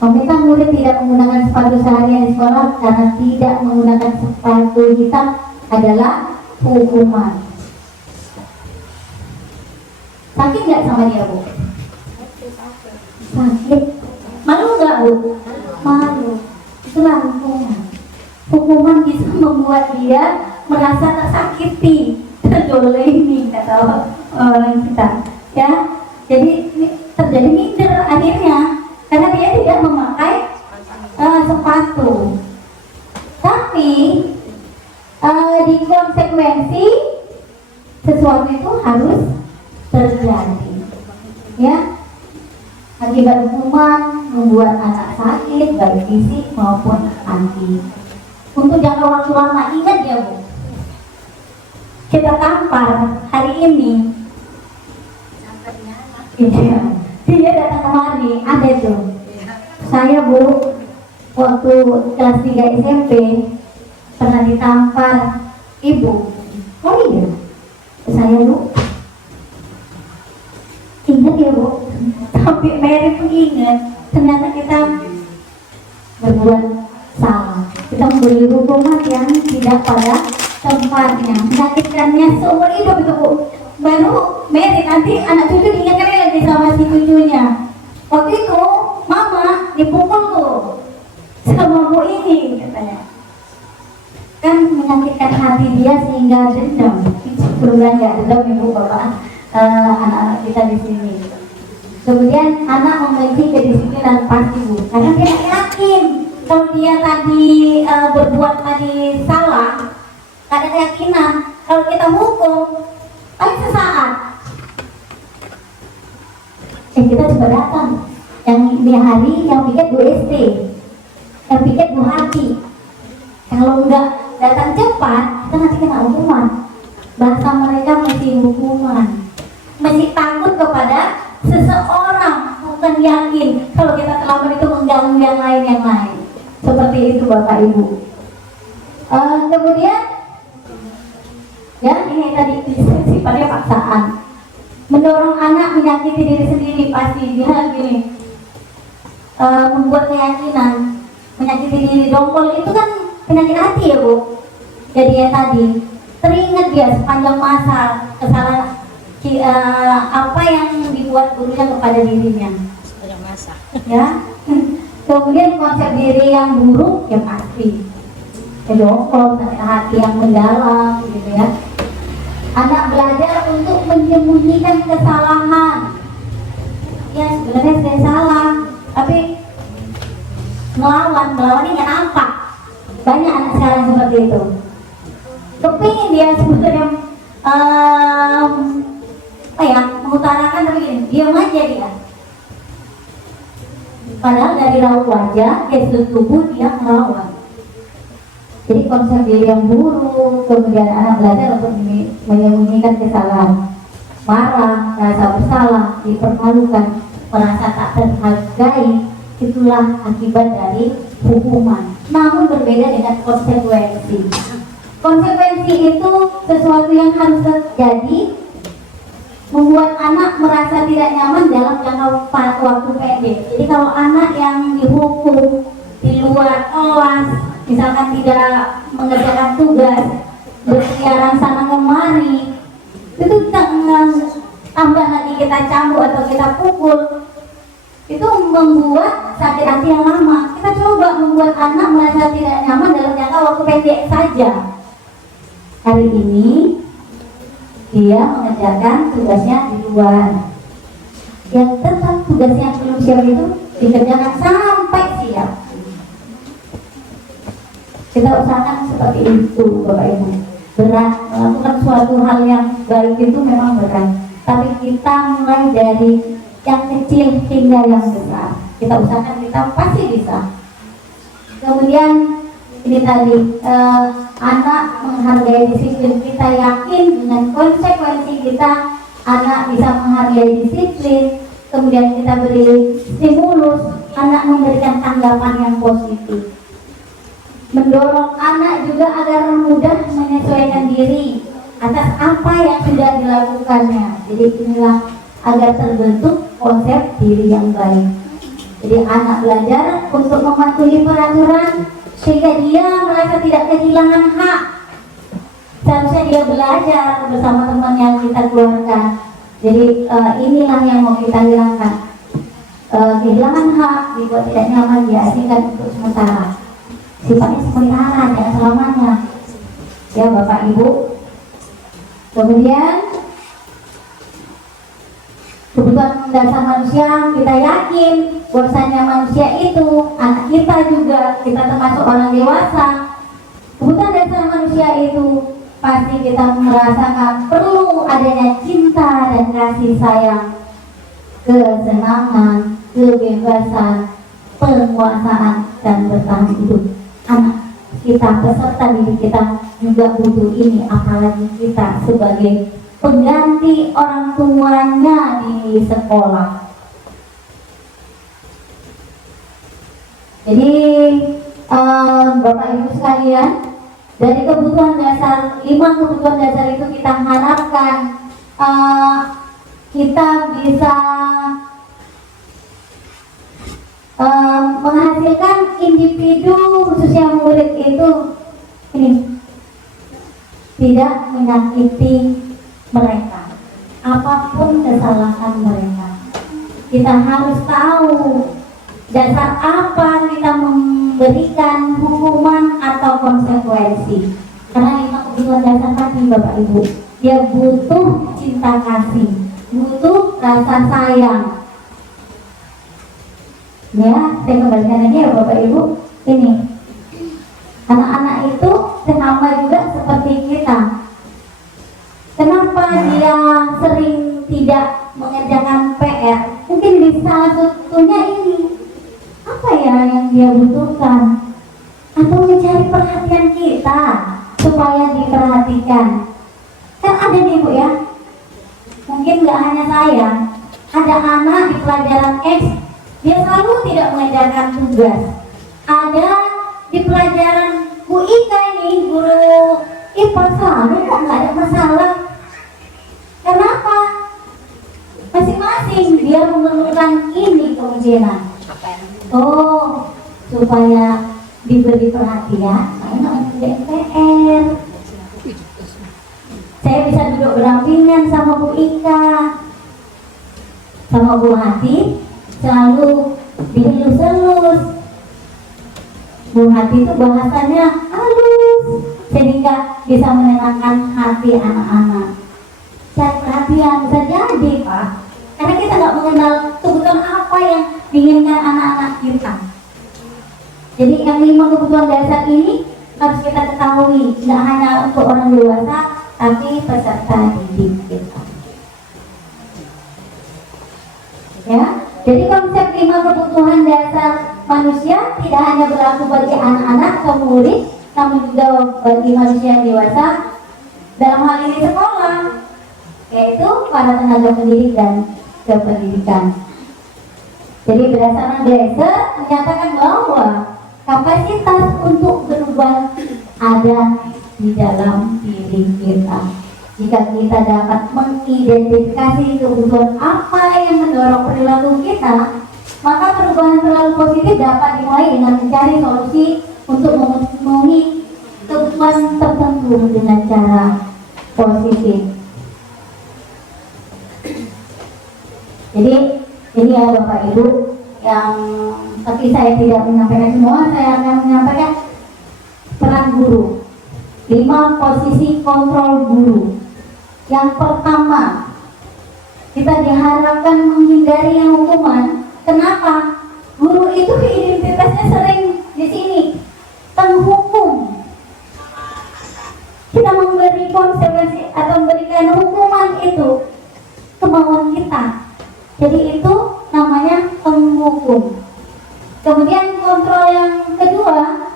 Meminta murid tidak menggunakan sepatu seharian di sekolah karena tidak menggunakan sepatu hitam adalah hukuman. Sakit nggak sama dia Bu? Sakit. Malu nggak Bu? Malu. Itulah hukuman. Hukuman bisa membuat dia merasa tersakiti, terdolimi kata orang kita. Ya, jadi terjadi minder akhirnya karena dia tidak memakai sepatu. Tapi di konsekuensi sesuatu itu harus terjadi, ya. Akibat hukuman membuat anak sakit baik fisik maupun hati. Untuk jangka waktu lama, ingat ya Bu, kita tampar hari ini, dia datang kemari, ada tuh. Saya Bu, waktu kelas 3 SMP pernah ditampar ibu. Oh iya, saya Bu. Ingat ya Bu, sampai Mary pun ingat. Ternyata kita berbuat salah. Kita memberi hukuman yang tidak pada tempatnya, menyakitkannya seumur hidup itu Bu. Baru Mary nanti anak cucu diingatkan lagi sama si cucunya. Waktu itu Mama dipukul tuh sama Bu ini katanya. Kan menyakitkan hati dia sehingga dendam. Kemudian ya dendam Ibu Bapak. Anak-anak kita di sini. Kemudian anak memiliki kedisiplinan pasti Bu, karena dia yakin kalau dia tadi berbuat tadi salah, ada keyakinan kalau kita hukum paling sesaat. Kita coba datang yang di hari yang piket Bu SD, yang piket Bu Hati. Kalau nggak datang cepat, kita nanti kena hukuman. bahasa mereka masih hukuman, masih takut kepada seseorang, bukan yakin kalau kita terlambat itu mengganggu yang lain. Seperti itu Bapak Ibu. Kemudian ya ini tadi sifatnya paksaan, mendorong anak menyakiti diri sendiri. Pasti dia gini, membuat keyakinan menyakiti diri. Dongkol itu kan penyakit hati ya Bu. Jadi ya tadi teringat dia sepanjang masa kesalahan apa yang dibuat gurunya kepada dirinya. Sepanjang masa. Ya. Kemudian konsep diri yang buruk ya pasti. Dongkol, sakit hati yang mendalam gitu ya. Anak belajar untuk menyembunyikan kesalahan. Ya sebenarnya saya salah, tapi melawan ini nggak nampak. Banyak anak sekarang seperti itu. Kepingin dia sebetulnya mengutarakan, tapi gini, diam aja dia. Padahal dari raut wajah, gestur tubuh dia melawan. Jadi konsep diri yang buruk, kemudian anak belajar untuk menyembunyikan kesalahan, marah, rasa bersalah, dipermalukan, merasa tak terhargai, itulah akibat dari hukuman. Namun berbeda dengan konsekuensi. Konsekuensi itu sesuatu yang harus terjadi, membuat anak merasa tidak nyaman dalam jangka waktu pendek. Jadi kalau anak yang dihukum di luar kelas, misalkan tidak mengerjakan tugas, berkeliaran sana kemari, itu kita tambah lagi kita cambuk atau kita pukul, itu membuat sakit hati yang lama. Kita coba membuat anak merasa tidak nyaman dalam jangka waktu pendek saja. Hari ini dia mengerjakan tugasnya di luar, yang tetap tugasnya yang belum siap itu dikerjakan sampai siap. Kita usahakan seperti itu Bapak Ibu. Berat, melakukan suatu hal yang baik itu memang berat, tapi kita mulai dari yang kecil hingga yang besar, kita usahakan, kita pasti bisa. Kemudian ini tadi anak menghargai disiplin. Kita yakin dengan konsekuensi kita anak bisa menghargai disiplin. Kemudian kita beri stimulus, anak memberikan tanggapan yang positif. Mendorong anak juga agar mudah menyesuaikan diri atas apa yang sudah dilakukannya. Jadi inilah agar terbentuk konsep diri yang baik. Jadi anak belajar untuk mematuhi peraturan sehingga dia merasa tidak kehilangan hak. Seharusnya dia belajar bersama teman yang kita keluarkan. Jadi inilah yang mau kita hilangkan. Kehilangan hak, dibuat tidak nyaman, diasingkan untuk sementara. Sifatnya sementara, jangan selamanya. Ya Bapak Ibu. Kemudian kebutuhan dasar manusia, kita yakin bahwasanya manusia itu, anak kita juga, kita termasuk orang dewasa, kebutuhan dasar manusia itu pasti kita merasakan perlu adanya cinta dan kasih sayang, kesenangan, kebebasan, penguasaan, dan bertahan hidup. Anak kita, peserta didik kita juga butuh ini, apalagi kita sebagai pengganti orang tuanya di sekolah. Jadi Bapak Ibu sekalian, dari kebutuhan dasar, 5 kebutuhan dasar itu kita harapkan kita bisa menghasilkan individu khususnya murid itu ini tidak menyakiti mereka, apapun kesalahan mereka. Kita harus tahu dasar apa kita memberikan hukuman atau konsekuensi. Karena 5 kebutuhan dasar tadi Bapak Ibu, dia butuh cinta kasih, butuh rasa sayang. Ya, saya kembalikan lagi ya Bapak Ibu. Ini anak-anak itu sama juga seperti kita. Kenapa dia sering tidak mengerjakan PR? Mungkin di salah satunya ini, apa ya yang dia butuhkan, atau mencari perhatian kita supaya diperhatikan. Kan ada nih Bu ya, mungkin nggak hanya saya, ada anak di pelajaran X, dia selalu tidak mengerjakan tugas. Ada di pelajaran Bu Ika ini, guru IPA selalu kok nggak ada masalah. Kenapa? Masing-masing dia mengeluhkan ini kemungkinan. Oh, supaya diberi perhatian, saya PR. Saya bisa duduk berdampingan sama Bu Ika, sama Bu Hati, selalu dielus-elus. Bu Hati itu bahasanya halus, sehingga bisa menenangkan hati anak-anak. Cari perhatian bisa jadi Pak, karena kita nggak mengenal kebutuhan apa yang diinginkan anak-anak kita. Jadi yang 5 kebutuhan dasar ini harus kita ketahui, tidak hanya untuk orang dewasa, tapi peserta didik kita. Ya, jadi konsep 5 kebutuhan dasar manusia tidak hanya berlaku bagi anak-anak atau murid, namun juga bagi manusia dewasa dalam hal ini sekolah, yaitu para tenaga pendidik dan kependidikan. Jadi berdasarkan Glasser menyatakan bahwa kapasitas untuk berubah ada di dalam diri kita. Jika kita dapat mengidentifikasi kebutuhan apa yang mendorong perilaku kita, maka perubahan perilaku positif dapat dimulai dengan mencari solusi untuk memenuhi kebutuhan tertentu dengan cara positif. Jadi ini ya Bapak Ibu, yang tapi saya tidak menyampaikan semua, saya akan menyampaikan peran guru. 5 posisi kontrol guru. Yang pertama, kita diharapkan menghindari yang hukuman. Kenapa? Guru itu identitasnya sering di sini penghukum. Kita memberi konsekuensi atau memberikan hukuman itu kemauan kita. Jadi itu namanya penghukum. Kemudian kontrol yang kedua,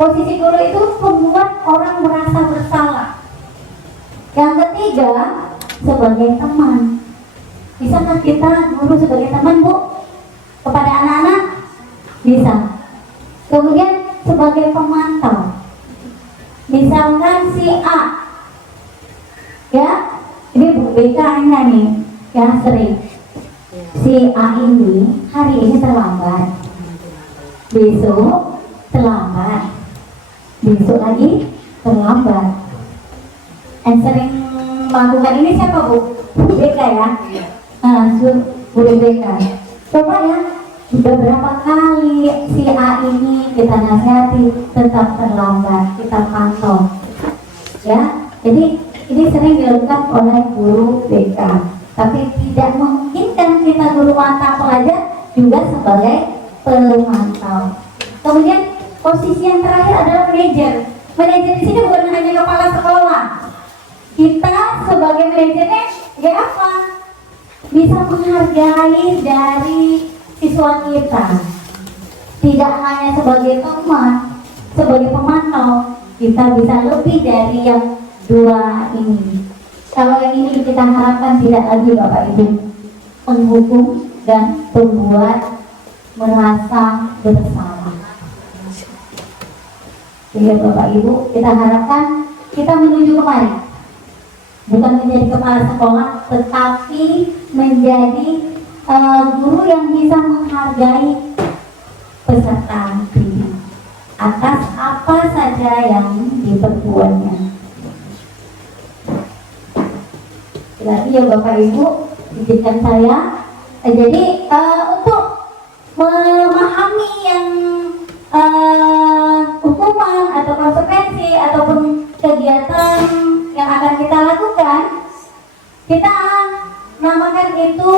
posisi guru itu membuat orang merasa bersalah. Yang ketiga, sebagai teman. Bisakah kita guru sebagai teman, Bu? Kepada anak-anak? Bisa. Kemudian sebagai pemantau. Misalkan si A, ya, ini Bu BK nih, ya sering. Si A ini hari ini terlambat, besok terlambat, besok lagi terlambat. Yang sering melakukan ini siapa Bu? Bu BK ya? Bu BK. Coba ya, sudah berapa kali si A ini kita nasihati tetap terlambat, kita pantau. Ya, jadi ini sering dilakukan oleh guru BK. Tapi tidak memungkinkan kita guru mata pelajar juga sebagai pemantau. Kemudian posisi yang terakhir adalah manajer. Manajer di sini bukan hanya kepala sekolah. Kita sebagai manajernya ya apa? Bisa menghargai dari siswa kita. Tidak hanya sebagai teman, sebagai pemantau, kita bisa lebih dari yang 2 ini. Kalau yang ini kita harapkan tidak lagi Bapak Ibu penghukum dan pembuat merasa bersalah. Jadi Bapak Ibu, kita harapkan kita menuju kemari, bukan menjadi kepala sekolah, tetapi menjadi guru yang bisa menghargai peserta didik atas apa saja yang diperbuatnya. Berarti ya Bapak Ibu, izinkan saya jadi untuk memahami yang hukuman atau konsekuensi ataupun kegiatan yang akan kita lakukan, kita namakan itu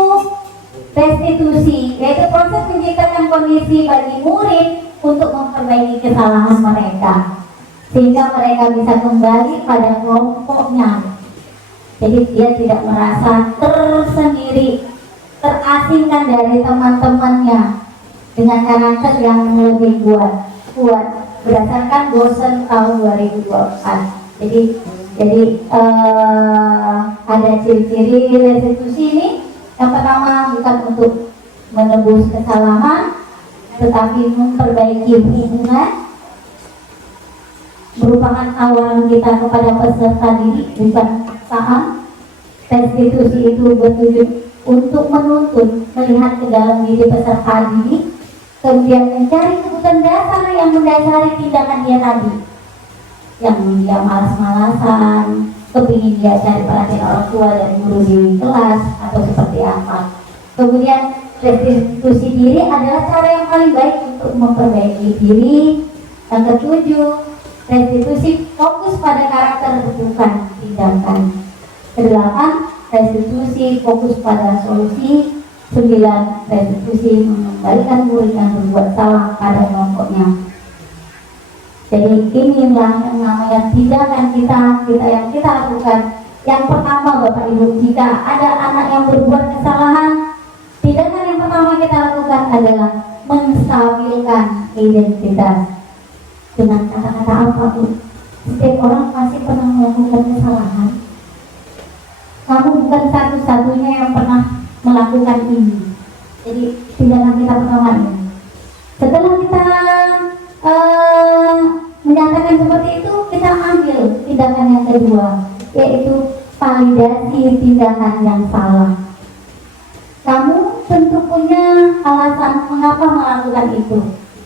restitusi, yaitu proses menciptakan kondisi bagi murid untuk memperbaiki kesalahan mereka sehingga mereka bisa kembali pada kelompoknya. Jadi dia tidak merasa tersendiri, terasingkan dari teman-temannya dengan karakter yang lebih kuat berdasarkan dosen tahun 2024. Jadi Jadi ada ciri-ciri restitusi ini. Yang pertama, bukan untuk menebus kesalahan, tetapi memperbaiki hubungan, merupakan tawaran kita kepada peserta didik, bukan paksaan. Restitusi itu bertujuan untuk menuntun, melihat ke dalam diri peserta didik, kemudian mencari kebutuhan dasar yang mendasari tindakan dia tadi, yang dia malas-malasan, kepingin dia cari perhatian orang tua dan guru di kelas atau seperti apa. Kemudian restitusi diri adalah cara yang paling baik untuk memperbaiki diri. Yang ketujuh, restitusi fokus pada karakter bukan tindakan. Kedelapan, restitusi fokus pada solusi. 9, restitusi mengembalikan murid yang berbuat salah pada kelompoknya. Jadi inilah yang namanya tindakan kita yang kita lakukan. Yang pertama, Bapak Ibu, jika ada anak yang berbuat kesalahan, tindakan yang pertama kita lakukan adalah menstabilkan identitas. Dengan kata-kata apa, Bu? Setiap orang pasti pernah melakukan kesalahan. Kamu bukan satu-satunya yang pernah melakukan ini. Jadi tindakan kita pertama ini. Setelah kita menyatakan seperti itu, kita ambil tindakan yang kedua, yaitu validasi tindakan yang salah. Kamu tentu punya alasan mengapa melakukan itu.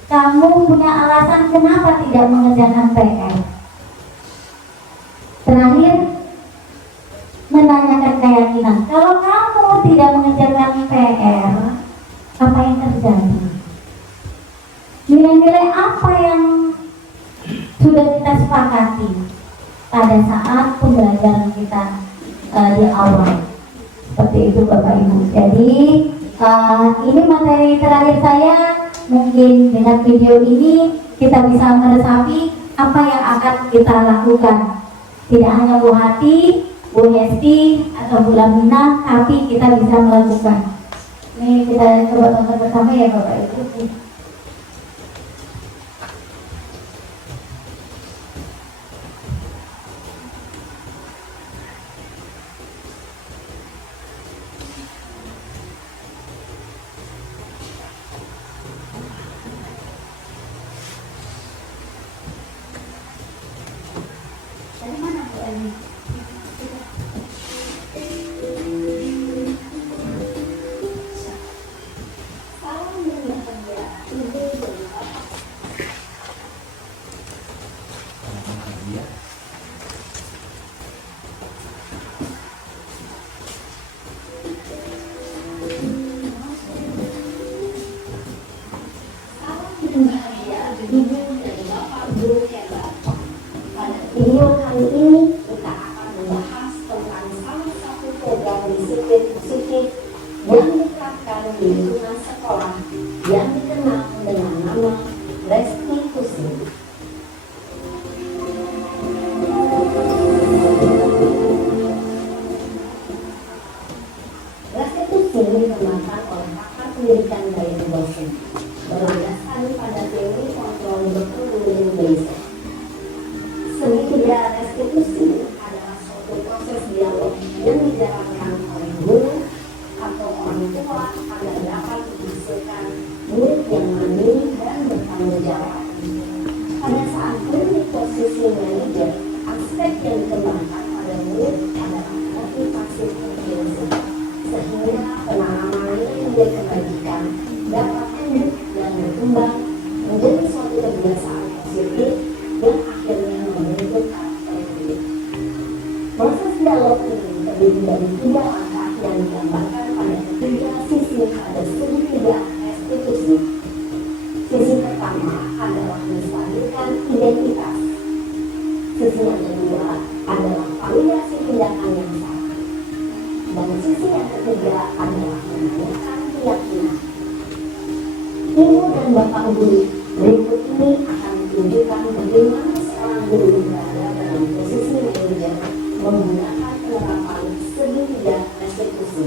Kamu punya alasan kenapa tidak mengerjakan PR. Terakhir, menanyakan keyakinan. Kalau kamu tidak mengerjakan PR, apa yang terjadi? Nilai-nilai apa yang sudah kita sepakati pada saat pembelajaran kita di awal? Seperti itu, Bapak Ibu. Jadi ini materi terakhir saya. Mungkin dengan video ini kita bisa meresapi apa yang akan kita lakukan. Tidak hanya Bu Hati, Bu Hesti, atau Bu Lamina, tapi kita bisa melakukan. Ini kita coba tonton bersama ya, Bapak Ibu. Dari mana Bu Eni? Video kali ini kita akan membahas tentang salah satu program disiplin positif yang diterapkan di lingkungan sekolah yang dikenal dengan nama restitusi. Restitusi dikembangkan oleh pakar pendidikan gaya dosen berdasarkan pada teori kontrol berkerumun basic. Sehingga restitusi adalah suatu proses dialog yang dijalankan oleh guru atau orang tua agar dapat menghasilkan murid yang mandiri dan bertanggung jawab. Pada saat murid di posisi manajer, aspek yang dikembangkan pada murid adalah motivasi prinsip, sehingga pengalaman yang dia kebajikan dapat tumbuh dan berkembang menjadi suatu kebiasaan positif yang akhirnya membentuk karakter murid. Proses dialog ini terdiri dari 3 langkah yang digambarkan pada ketiga sisi pada segitiga restitusi. Sisi pertama adalah menstabilkan identitas. Sisi yang kedua adalah validasi tindakan yang salah. Dan sisi yang ketiga adalah menanyakan keyakinan. Ibu dan Bapak Guru, berikut ini akan menunjukkan bagaimana seorang guru berada dalam posisi manajer menggunakan penerapan segitiga restitusi.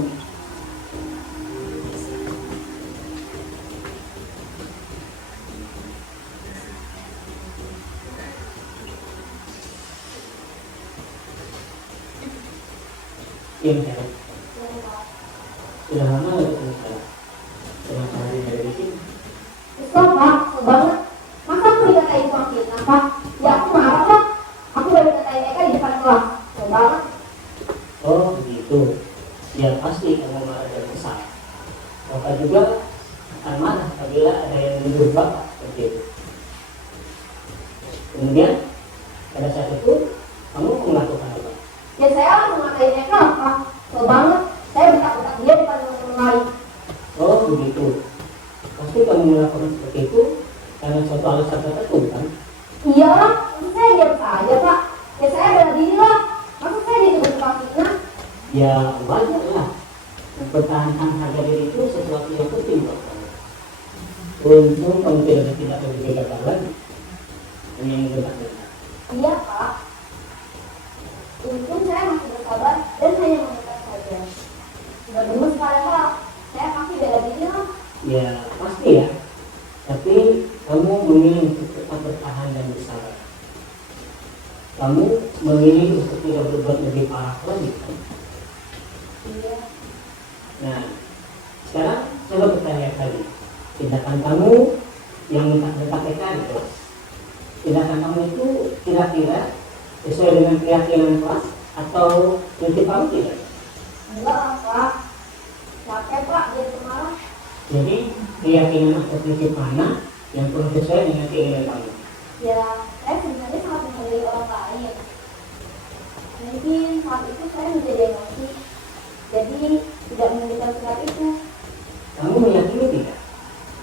Iya misalnya. Sudah lama nggak ketemu saya. Kenapa hari dari di sini? Stop Pak, banget. Masa aku dikatain uang kita Pak? Ya aku marah Pak. Aku baru dikatain Eka di depan kelas. Banget. Oh begitu. Ya pasti kamu marah dan kesal. Bapak juga akan marah apabila ada yang menuduh Bapak seperti itu. Kemudian pada saat itu kamu melakukan apa? Ya saya harus mengatain Eka Pak. Banget. Saya bentak-bentak dia depan teman-teman lain. Oh begitu. Pasti kamu melakukan seperti itu karena suatu alasan tertentu kan? Iya lah, maksud saya diam saja Pak. Ya saya bela diri lah. Maksud saya dituduh Pak fitnah. Ya wajar lah. Mempertahankan harga diri itu sesuatu yang penting buat kamu. Untung kamu tidak bergegabah lagi. Hanya menggentak-gentak. Iya Pak. Untung saya masih bersabar dan hanya mengentak saja. Sudah gemes Pak, saya pasti bela diri lah. Ya pasti ya. Tapi kamu memilih untuk tetap bertahan dan bersabar. Kamu memilih untuk tidak berbuat lebih parah lagi kan? Iya. Nah, sekarang coba bertanya lagi. Tindakan kamu yang mentak-mentak Eka di kelas, tindakan kamu itu kira-kira sesuai dengan keyakinan kelas atau prinsip kamu tidak? Enggak lah Pak. Capek Pak jadi pemalas. Jadi keyakinan atau prinsip mana yang perlu sesuai dengan keinginan kamu? Ya, saya sebenarnya sangat menghargai orang lain. Mungkin saat itu saya menjadi emosi. Jadi tidak menunjukkan sikap itu. Kamu meyakini tidak?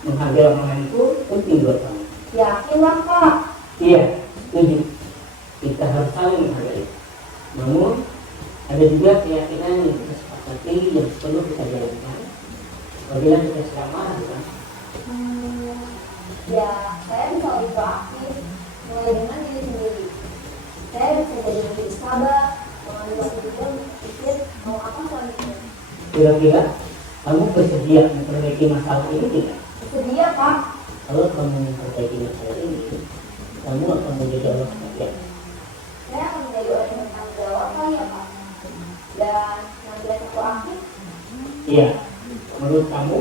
Menghargai orang lain itu penting buat kamu. Yakin lah Pak. Iya, setuju. Kita harus saling menghargai. Namun ada juga keyakinan yang kita sepakati yang perlu kita jalankan. Apabila kita sedang marah, kan? Ya, saya bisa lebih proaktif. Mulai dengan diri sendiri. Saya bisa jadi lebih sabar, mengambil waktu juga pikir mau apa selanjutnya. Kira-kira kamu bersedia memperbaiki masalah ini tidak? Sedia Pak. Kalau kamu memperbaiki masalah ini, kamu akan menjadi orang seperti apa? Saya akan menjadi orang yang bertanggung jawab ya Pak. Dan nanti saya proaktif. Iya. Menurut kamu,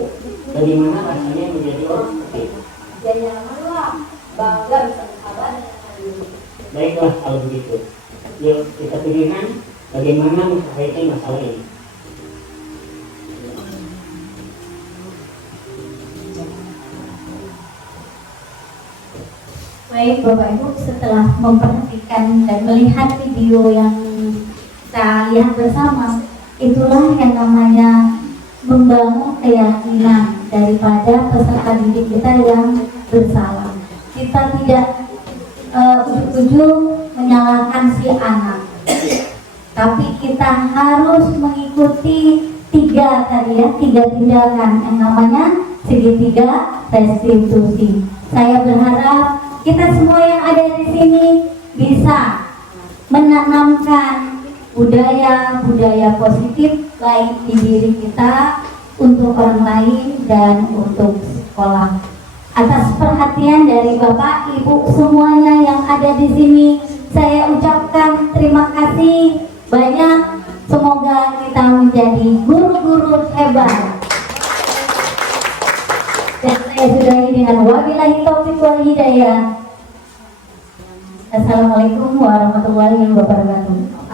bagaimana rasanya menjadi orang seperti itu? Ya nyaman lah, bangga bisa bersabar dengan mandiri. Baiklah kalau begitu. Yuk kita pikirkan bagaimana memperbaiki masalah ini. Baik Bapak Ibu, setelah memperhatikan dan melihat video yang kita lihat bersama, itulah yang namanya membangun keyakinan daripada peserta didik kita yang bersalah. Kita tidak ujung-ujung menyalahkan si anak, tapi kita harus mengikuti tiga tindakan yang namanya segitiga restitusi. Saya berharap kita semua yang ada di sini bisa menanamkan budaya positif baik di diri kita, untuk orang lain, dan untuk sekolah. Atas perhatian dari Bapak, Ibu semuanya yang ada di sini, saya ucapkan terima kasih banyak. Semoga kita menjadi guru-guru hebat. Dan saya sudahi dengan wabillahi taufiq wal hidayah. Assalamualaikum warahmatullahi wabarakatuh.